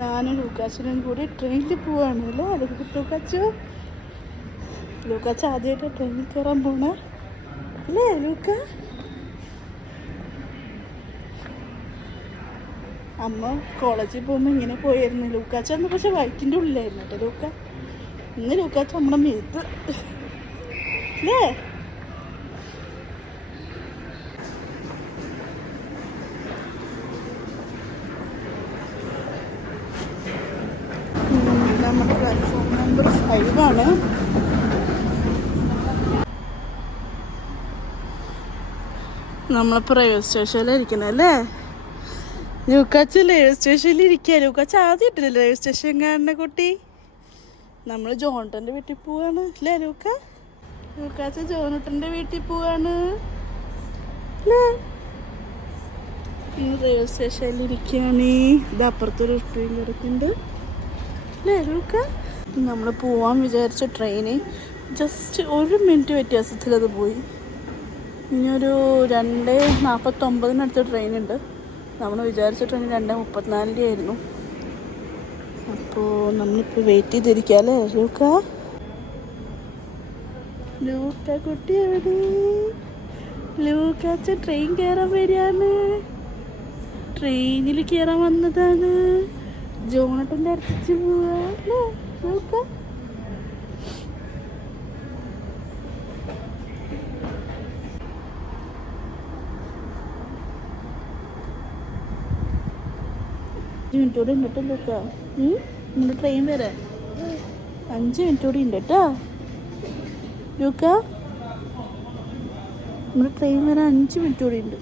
ഞാനും ലൂക്കാച്ചനും കൂടി ട്രെയിനിൽ പോവാണ് അല്ലേ ലൂക്കാച്ച ആദ്യമായിട്ട് ട്രെയിനിൽ കയറാൻ പോണേ അല്ലേ ലൂക്ക? അമ്മ കോളേജിൽ പോകുമ്പോൾ ഇങ്ങനെ പോയിരുന്നു. ലൂക്കാച്ച എന്ന് പക്ഷെ വയറ്റിൻ്റെ ഉള്ളിലായിരുന്നു കേട്ടോ ലൂക്ക. ഇന്ന് ലൂക്കാച്ച നമ്മുടെ മേത്ത് അല്ലേ? നമ്മുടെ പ്ലാറ്റ്ഫോം നമ്പർ 5 ആണ്. നമ്മളിപ്പോൾ റെയിൽവേ സ്റ്റേഷനിൽ ഇരിക്കുന്നത് അല്ലേ? ലൂക്കാച്ച റെയിൽവേ സ്റ്റേഷനിൽ ഇരിക്കുക. ലൂക്കാച്ച ആദ്യമായിട്ടില്ല റെയിൽവേ സ്റ്റേഷൻ കാണുന്ന കുട്ടി. നമ്മൾ ജോൺട്ടൻ്റെ വീട്ടിൽ പോവാണ് അല്ലേ ലൂക്കാച്ച ജോൺട്ടൻ്റെ വീട്ടിൽ പോവാണ് അല്ലേ? ഇന്ന് റെയിൽവേ സ്റ്റേഷനിൽ ഇരിക്കുകയാണ്. ഇത് അപ്പുറത്തൊരു ട്രെയിൻ കിടക്കുന്നുണ്ട് അല്ലേ ലൂക്ക? നമ്മൾ പോവാൻ വിചാരിച്ച ട്രെയിന് ജസ്റ്റ് 1 മിനിറ്റ് വ്യത്യാസത്തിൽ അത് പോയി. ഇനിയൊരു 2:49 ട്രെയിനുണ്ട്. നമ്മൾ വിചാരിച്ച ട്രെയിൻ 2:34 ആയിരുന്നു. അപ്പോൾ നമ്മളിപ്പോൾ വെയിറ്റ് ചെയ്തിരിക്കുക അല്ലേ ലൂക്ക കുട്ടി എവിടെ? ലൂക്കാച്ച ട്രെയിൻ കയറാൻ വരികയാണ്. ട്രെയിനിൽ കയറാൻ വന്നതാണ്. ജോണട്ടൻ്റെ അടുത്ത് പോവാ അല്ലേ ലൂക്ക? മിനിറ്റ് കൂടി ഉണ്ട് കേട്ടോ ലൂക്ക. നമ്മുടെ ട്രെയിൻ വരാൻ 5 മിനിറ്റ് കൂടി ഉണ്ട് കേട്ടോ ലൂക്ക. നമ്മുടെ ട്രെയിൻ വരാൻ 5 മിനിറ്റ് കൂടി ഉണ്ട്.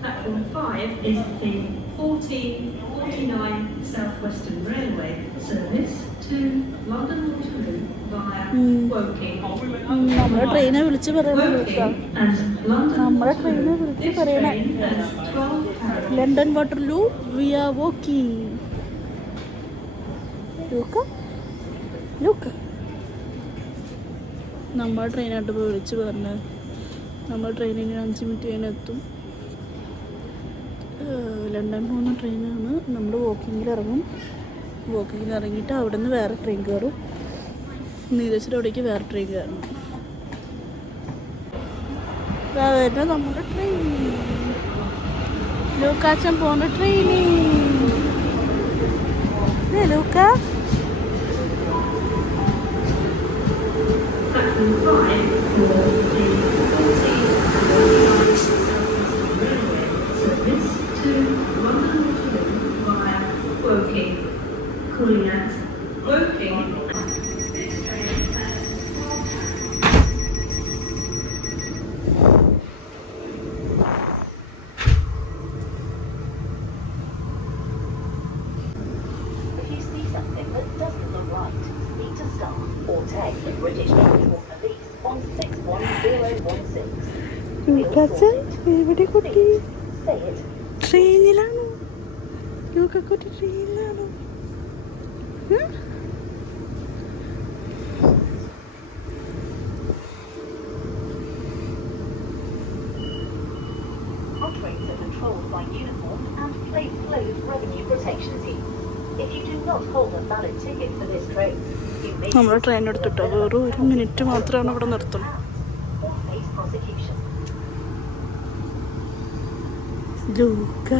Platform 5 is the 1449 South Western Railway service to London Waterloo via Woking. നമ്മുടെ ട്രെയിനെ വിളിച്ച് പറയണേ നമ്മുടെ ട്രെയിനെ വിളിച്ച് പറയണേ. London Waterloo via Woking. Luca നമ്മുടെ ട്രെയിനായിട്ട് പോയി വിളിച്ച് പറഞ്ഞത്. നമ്മൾ ട്രെയിനിന് 5 മിനിറ്റ് കഴിഞ്ഞ് എത്തും. ലണ്ടൻ പോകുന്ന ട്രെയിനാണ്. നമ്മൾ വോക്കിങ്ങിൽ ഇറങ്ങിയിട്ട് അവിടെ നിന്ന് വേറെ ട്രെയിൻ കയറും. നീലേശ്വരം അവിടേക്ക് വേറെ ട്രെയിൻ കയറണം. അതായത് നമ്മുടെ ട്രെയിൻ ലൂക്കാച്ചൻ പോകുന്ന ട്രെയിന് ലൂക്ക. എവിടെ കുട്ടി? ട്രെയിനിലാണോ കുട്ടി? ട്രെയിനിലാണോ? നമ്മുടെ ട്രെയിൻ എടുത്തിട്ടോ വെറും 1 മിനിറ്റ് മാത്രമാണ് ഇവിടെ നിർത്തുന്നത്. ലൂക്ക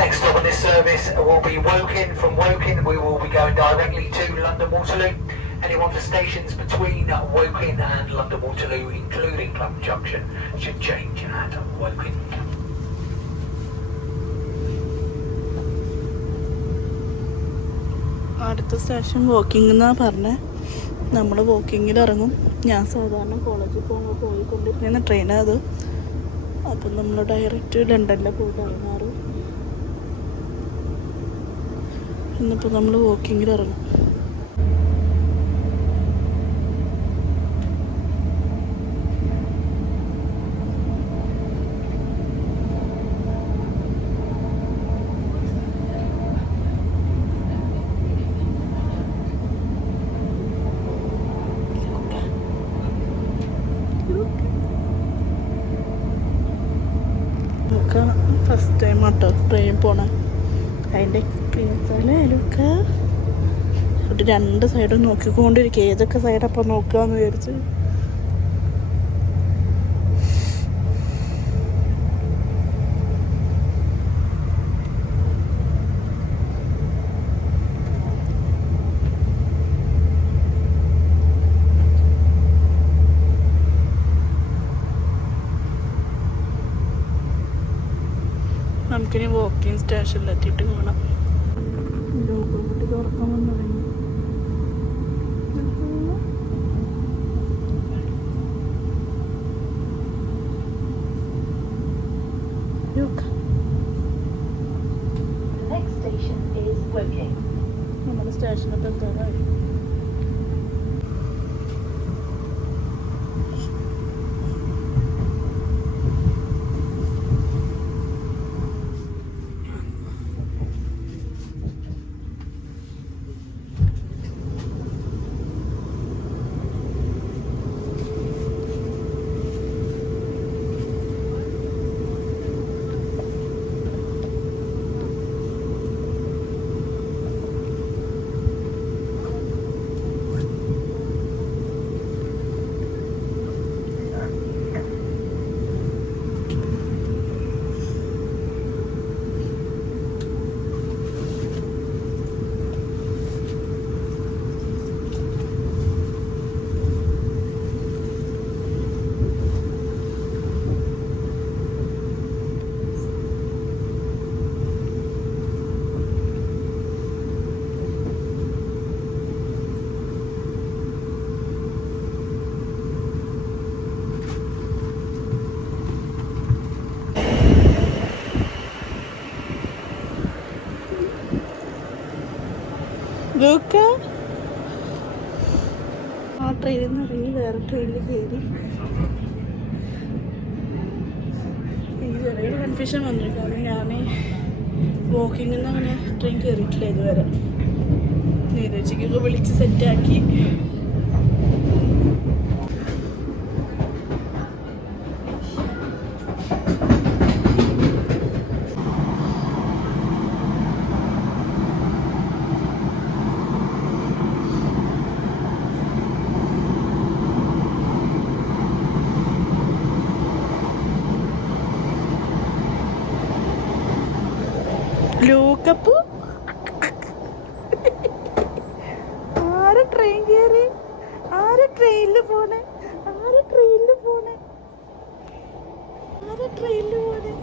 Next stop on this service will be Woking. From Woking we will be going directly to London Waterloo. Anyone for stations between Woking and London Waterloo, including Clapham Junction, should change at Woking. അടുത്ത station walking എന്നാണ് പറഞ്ഞത്. നമ്മൾ വോക്കിങ്ങിൽ ഇറങ്ങും. ഞാൻ സാധാരണ കോളേജിൽ പോകുമ്പോൾ പോയിക്കൊണ്ടിരിക്കുന്ന ട്രെയിനാണ് അത്. അപ്പം നമ്മൾ ഡയറക്റ്റ് ലണ്ടനിലെ പോയിട്ട് ഇറങ്ങാറ്. ഇന്നിപ്പോൾ നമ്മൾ വാക്കിങ്ങിൽ ഇറങ്ങും. ഫസ്റ്റ് ടൈം ആട്ടോ ട്രെയിൻ പോണ. അതിൻ്റെ എക്സ്പീരിയൻസ് അല്ലേ അതിലൊക്കെ ഒരു രണ്ട് സൈഡും നോക്കിക്കൊണ്ടിരിക്കുക. ഏതൊക്കെ സൈഡപ്പം നോക്കാന്ന് വിചാരിച്ച്. നമുക്കിനി വാക്കിംഗ് സ്റ്റേഷനിലെത്തിയിട്ട് കാണാം. കുട്ടി തുറക്കാൻ വന്നു തുടങ്ങി. നമ്മുടെ സ്റ്റേഷനൊക്കെ എത്താറായി. ആ ട്രെയിനിൽ നിന്ന് ഇറങ്ങി വേറെ ട്രെയിനിൽ കയറി. എനിക്ക് ചെറിയൊരു കൺഫ്യൂഷൻ വന്നു. കാരണം ഞാൻ വാക്കിങ്ങിൽ നിന്ന് അങ്ങനെ ട്രെയിൻ കയറിയിട്ടില്ല ഇതുവരെ. നീരജയ്ക്കൊക്കെ വിളിച്ച് സെറ്റാക്കി. ലൂക്കപ്പ് ആരെ ട്രെയിൻ കയറി? ആരെ ട്രെയിനിൽ പോണേ? ആരെ ട്രെയിനിൽ പോണേ? ആരെ ട്രെയിനിൽ പോണേ?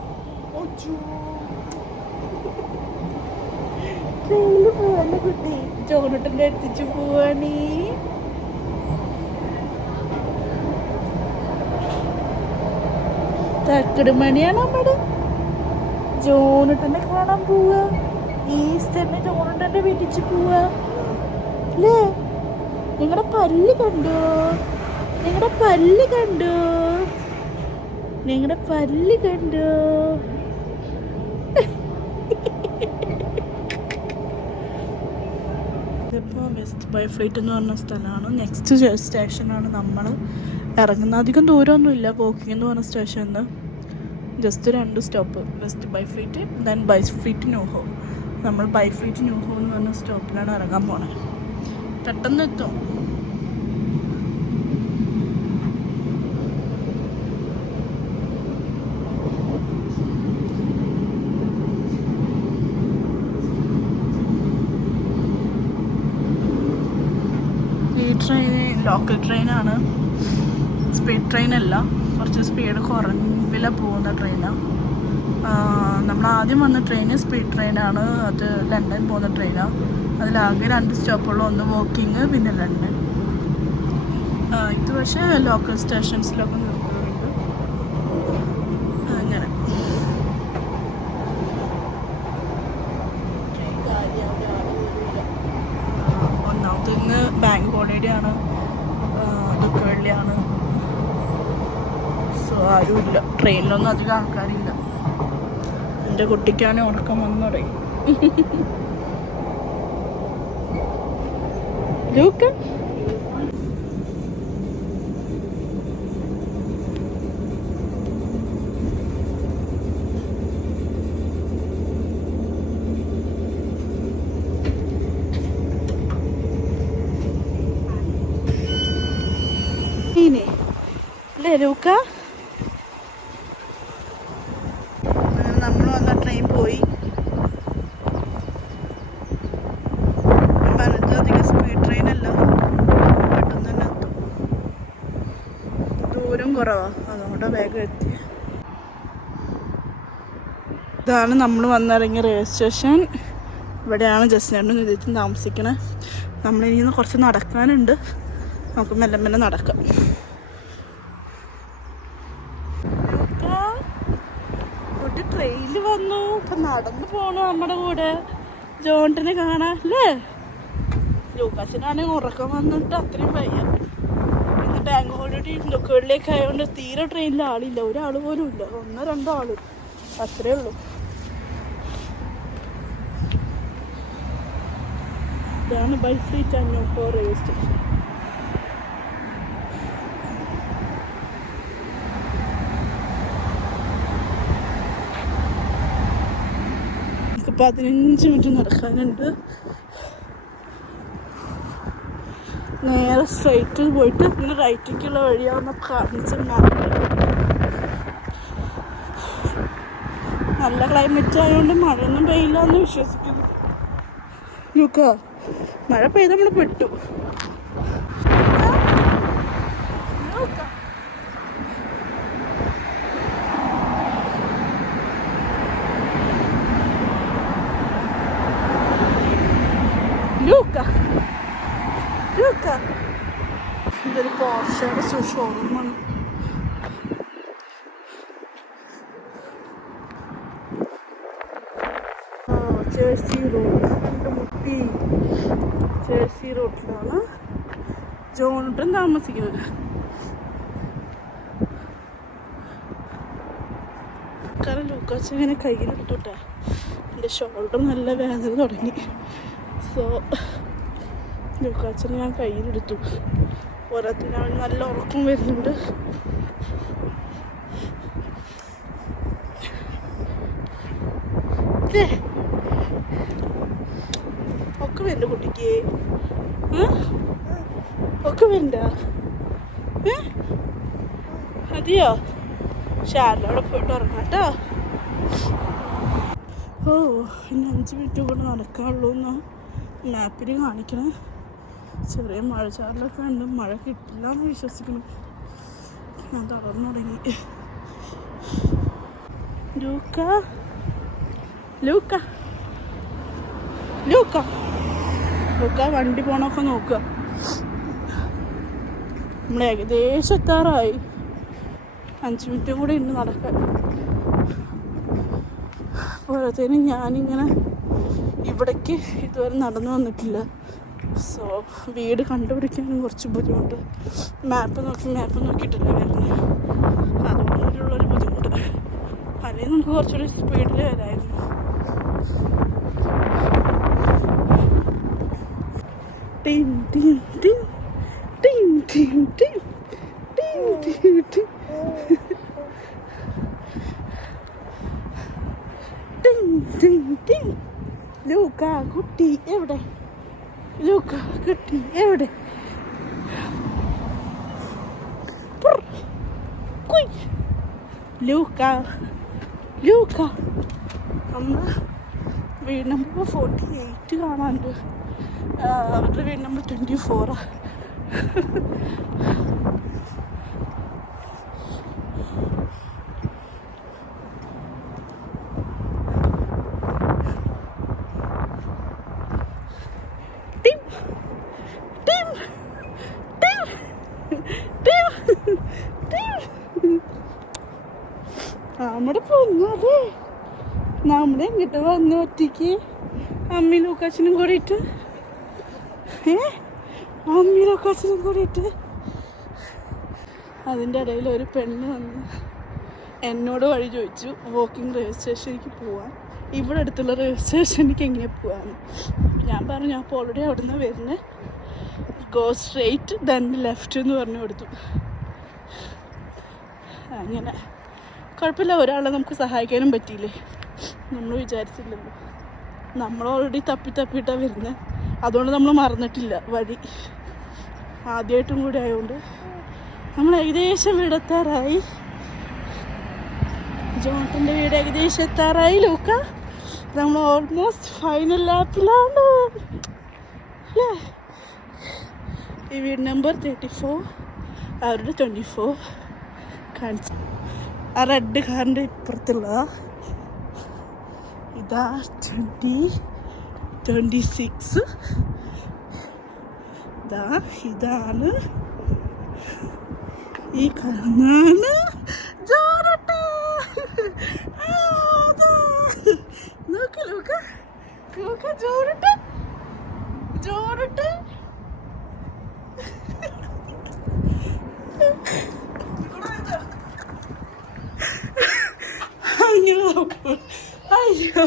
ട്രെയിനിൽ പോവാല്ലേ കുട്ടി? ചോണുട്ടൻ്റെ എത്തിച്ചു പോവാണീ. തക്കടുമണിയാണ് നമ്മുടെ ജോണുട്ടനെ കാണാൻ പോവാ. ഈസ്റ്ററിന് ജോണുട്ടൻ്റെ വീട്ടിച്ച് പോവാ അല്ലേ? നിങ്ങളുടെ പല്ല് കണ്ടോ? നിങ്ങളുടെ പല്ല് കണ്ടോ? നിങ്ങളുടെ പല്ല് കണ്ടോ? ഇതിപ്പോൾ വെസ്റ്റ് ബൈഫ്ലൈറ്റ് എന്ന് പറഞ്ഞ സ്ഥലമാണ്. നെക്സ്റ്റ് സ്റ്റേഷനാണ് നമ്മൾ ഇറങ്ങുന്നത്. അധികം ദൂരമൊന്നുമില്ല വാക്കിംഗ് എന്ന് പറഞ്ഞ സ്റ്റേഷനിൽ നിന്ന്. Just 2 stop. West Byfleet, then Byfleet New Haw. നമ്മൾ ബൈഫ്ലൈറ്റ് ന്യൂഹോ എന്ന് പറഞ്ഞ സ്റ്റോപ്പിലാണ് ഇറങ്ങാൻ പോണത്. പെട്ടെന്ന് എത്തും. ഈ ട്രെയിൻ ലോക്കൽ ട്രെയിനാണ്, സ്പീഡ് ട്രെയിനല്ല. കുറച്ച് സ്പീഡ് കുറവില പോകുന്ന ട്രെയിനാണ്. നമ്മൾ ആദ്യം വന്ന ട്രെയിൻ സ്പീഡ് ട്രെയിനാണ്. അത് ലണ്ടൻ പോകുന്ന ട്രെയിനാണ്. അതിലാകെ 2 സ്റ്റോപ്പുള്ളൂ. ഒന്ന് വാക്കിങ്, പിന്നെ ലണ്ടൻ. ഇത് പക്ഷേ ലോക്കൽ സ്റ്റേഷൻസിലൊക്കെ നിർത്തുന്നുണ്ട്. അങ്ങനെ ട്രെയിൻ കാര്യമാണ്. വെള്ളിയാണ്, ദുഃഖ വെള്ളിയാണ്. സോ ആരുമില്ല, ട്രെയിനിലൊന്നും അധികം ആൾക്കാരില്ല. എൻ്റെ കുട്ടിക്കാണ് ഉറക്കം വന്നു തുടങ്ങി. ലൂക്ക അല്ലേ ലൂക്ക? നമ്മൾ വന്ന ട്രെയിൻ പോയി. അധികം സ്പീഡ് ട്രെയിൻ അല്ല, പെട്ടെന്ന് തന്നെ എത്തും. ദൂരം കുറവാ, അതുകൊണ്ട് വേഗം എത്തി. ഇതാണ് നമ്മൾ വന്നിറങ്ങിയ റെയിൽവേ സ്റ്റേഷൻ. ഇവിടെയാണ് ജസ്റ്റിനും നിതിച്ചും താമസിക്കണത്. നമ്മളിനി കുറച്ച് നടക്കാനുണ്ട്, നമുക്ക് മെല്ലെ മെല്ലെ നടക്കാം. ട്രെയിനിൽ വന്നു, ഇപ്പം നടന്നു പോണു നമ്മുടെ കൂടെ. ജോണ്ടിനെ കാണാം അല്ലേ? ലൂക്കാസിനാണെങ്കിൽ ഉറക്കം വന്നിട്ട് അത്രയും വയ്യ. ഇന്ന് ബാങ്ക് ഹോളിഡേ ദുഃഖവെള്ളിയൊക്കെ ആയതുകൊണ്ട് തീരെ ട്രെയിനിൽ ആളില്ല, ഒരാൾ പോലും ഇല്ല, 1-2 ആള് അത്രേ ഉള്ളൂ. ഇതാണ് ബൈസൈറ്റ് അഞ്ഞൂർ റെയിൽവേ സ്റ്റേഷൻ. നമുക്ക് 15 മിനിറ്റ് നടക്കാനുണ്ട്. നേരെ സ്ട്രൈറ്റ് പോയിട്ട് ഇങ്ങനെ റൈറ്റിലേക്കുള്ള വഴിയാവുന്ന കാണിച്ച നല്ല ക്ലൈമറ്റ് ആയതുകൊണ്ട് മഴയൊന്നും പെയ്യില്ല എന്ന് വിശ്വസിക്കുന്നു. ലൂക്ക, മഴ പെയ്ത് നമ്മൾ പെട്ടു. ലൂക്ക ലൂക്ക, ഇതൊരു പോർഷയുടെ ഷോറൂമാണ്. ചേഴ്സി റോഡ് കണ്ടുമുട്ടി. ചേഴ്സി റോഡിലാണ് ജോൺട്ടൻ താമസിക്കുന്നത്. കാരണം ലൂക്കാസ് ഇങ്ങനെ കയ്യിലെടുത്തോട്ടെ, എൻ്റെ ഷോൾഡർ നല്ല വേദന തുടങ്ങി. സോ ലൂക്കാച്ചനെ ഞാൻ കയ്യിലെടുത്തു. ഓരോത്തിനാണ് നല്ല ഉറക്കം വരുന്നുണ്ട്. ഒക്കെ വരണ്ട കുട്ടിക്ക്, ഒക്കെ വരണ്ട. അതെയോ? ഷാരിലവിടെ പോയിട്ട് ഉറങ്ങാട്ടോ. ഓ, ഇനി 5 മിനിറ്റ് കൂടെ നടക്കാനുള്ളൂ എന്നാ മാപ്പിൽ കാണിക്കണേ. ചെറിയ മഴച്ചാറിലൊക്കെ ഉണ്ട്, മഴ കിട്ടില്ല എന്ന് വിശ്വസിക്കണം. ഞാൻ തളർന്നു തുടങ്ങി. ലൂക്ക ലൂക്ക ലൂക്ക ലൂക്ക, വണ്ടി പോണൊക്കെ നോക്കുക. നമ്മൾ ഏകദേശം എത്താറായി. 5 മിനിറ്റും കൂടെ ഉണ്ട് നടക്കാൻ. പോരാത്തതിന് ഞാനിങ്ങനെ ഇവിടേക്ക് ഇതുവരെ നടന്നു വന്നിട്ടില്ല. സോ വീട് കണ്ടുപിടിക്കാനും കുറച്ച് ബുദ്ധിമുട്ട്. മാപ്പ് നോക്കിയിട്ടല്ലേ വരുന്നത്, അതുകൊണ്ടുള്ളൊരു ബുദ്ധിമുട്ട്. അല്ലെങ്കിൽ നമുക്ക് കുറച്ചുകൂടി സ്പീഡിൽ വരായിരുന്നു. ടിം ടിം ടിം ടിം ടിം ടിം ടിം ടിം ടിം ടിം ടിം ടിം. ലൂക്ക കുട്ടി എവിടെ? ലൂക്ക കുട്ടി എവിടെ? ലൂക്ക ലൂക്ക, നമ്മൾ വീട് നമ്പർ 48 കാണാനുണ്ട്. അവരുടെ വീട് നമ്പർ 24. നമ്മുടെ പൊന്നല്ലേ, നമ്മുടെ എങ്ങിട്ട് വന്നു ഒറ്റയ്ക്ക് അമ്മയും ലൂക്കാച്ചനും കൂടിയിട്ട്. അമ്മയിലൊക്കെ അച്ഛനും കൂടിയിട്ട്. അതിൻ്റെ ഇടയിൽ ഒരു പെണ്ണ് വന്ന് എന്നോട് വഴി ചോദിച്ചു വോക്കിംഗ് റെയിൽവേ സ്റ്റേഷനിലേക്ക് പോവാൻ, ഇവിടെ അടുത്തുള്ള റെയിൽവേ സ്റ്റേഷനിലേക്ക് എങ്ങനെ പോകാമെന്ന്. ഞാൻ പറഞ്ഞു ഞാൻ അപ്പോൾ ഓൾറെഡി അവിടെ നിന്ന് വരുന്നത്, ഗോ സ്ട്രെയിറ്റ് ദെൻ ലെഫ്റ്റ് എന്ന് പറഞ്ഞു കൊടുത്തു. അങ്ങനെ കുഴപ്പമില്ല, ഒരാളെ നമുക്ക് സഹായിക്കാനും പറ്റിയില്ലേ, നമ്മൾ വിചാരിച്ചില്ലല്ലോ. നമ്മൾ ഓൾറെഡി തപ്പിയിട്ടാണ് വരുന്നത്, അതുകൊണ്ട് നമ്മൾ മറന്നിട്ടില്ല വഴി. ആദ്യമായിട്ടും കൂടി ആയതുകൊണ്ട് നമ്മൾ ഏകദേശം വീടെത്താറായി. ജോൺട്ടൻ്റെ വീട് ഏകദേശം എത്താറായി ലൂക്ക. നമ്മൾ ഓൾമോസ്റ്റ് ഫൈനൽ ലാപ്പിലാണ് അല്ലേ. ഈ വീട് നമ്പർ 34, അവരുടെ 24 കാണിച്ചു. ആ റെഡ് കാറിൻ്റെ ഇപ്പുറത്തുള്ളതാ. ഇതാ 26. ഇതാണ് ഈ കാണാണ് ജോറട്ട്. നോക്ക് ലൂക്ക, ജോറട്ട് അയ്യോ